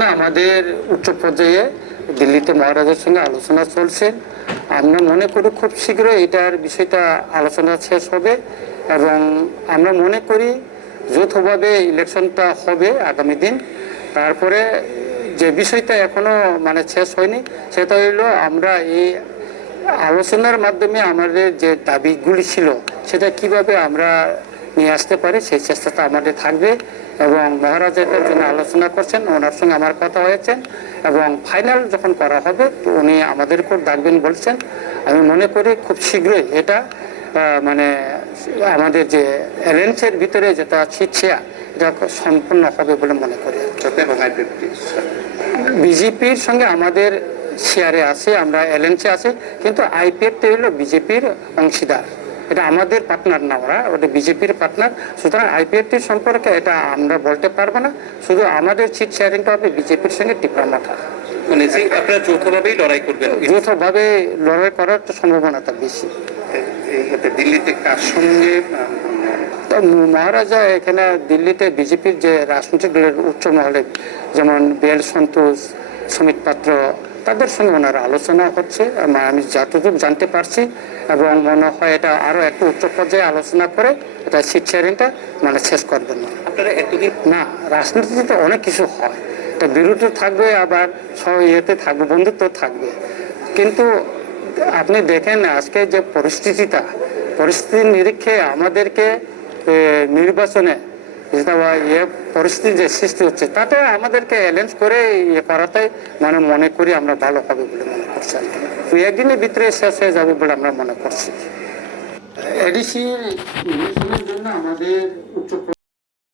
না, আমাদের উচ্চ পর্যায়ে দিল্লিতে মহারাজের সঙ্গে আলোচনা চলছে। আমরা মনে করি খুব শীঘ্রই এটার বিষয়টা আলোচনা শেষ হবে এবং আমরা মনে করি যৌথভাবে ইলেকশনটা হবে আগামী দিন। তারপরে যে বিষয়টা এখনো শেষ হয়নি সেটা হইল আমরা এই আলোচনার মাধ্যমে আমাদের যে দাবিগুলি ছিল সেটা কিভাবে আমরা নিয়ে আসতে পারি সেই চেষ্টাটা আমাদের থাকবে এবং মহারাজ এটার জন্য আলোচনা করছেন, ওনার সঙ্গে আমার কথা হয়েছে এবং ফাইনাল যখন করা হবে তো উনি আমাদের উপর ডাকবেন বলছেন। আমি মনে করি খুব শীঘ্রই এটা আমাদের যে অ্যালায়েন্সের ভিতরে যেটা ছিটছিয়া এটা সম্পূর্ণ হবে বলে মনে করি। বিজেপির সঙ্গে আমাদের শেয়ারে আছে, আমরা অ্যালায়েন্সে আছি, কিন্তু আইপিএফটা হলো বিজেপির অংশীদার, এটা আমাদের পার্টনার না, ওটা বিজেপির পার্টনার। সুতরাং আইপিএফটির সম্পর্কে এটা আমরা বলতে পারবো না, শুধু আমাদের সিট শেয়ারিংটা হবে বিজেপির সঙ্গে টিপ্রামাটা। মানে আপনারা যৌথভাবেই লড়াই করবেন? যৌথভাবে লড়াই করার তো সম্ভাবনাটা বেশি। দিল্লিতে কার সঙ্গে মহারাজা এখানে দিল্লিতে বিজেপির যে রাজনৈতিক দলের উচ্চ মহলে যেমন বেল সন্তোষ, সুমিত পাত্র, তাদের সঙ্গে ওনার আলোচনা হচ্ছে আমি যতটুকু জানতে পারছি এবং মনে হয় এটা আরও একটু উচ্চ পর্যায়ে আলোচনা করে এটা সিট শেয়ারিংটা শেষ করবেন না। আপনারা এতদিন না, রাজনীতিতে অনেক কিছু হয়, এটা বিরোধী থাকবে আবার ইয়েতে থাকবে, বন্ধুত্ব থাকবে, কিন্তু আপনি দেখেন আজকে যে পরিস্থিতির নিরীক্ষে আমাদেরকে নির্বাচনে পরিস্থিতি যে সৃষ্টি হচ্ছে তাতে আমাদেরকে অ্যালায়েন্স করে ইয়ে করাটাই মনে করি আমরা ভালো হবে বলে মনে করছি। দুই একদিনের ভিতরে শেষ হয়ে যাবে বলে আমরা মনে করছি। এডিসি জন্য আমাদের উচ্চ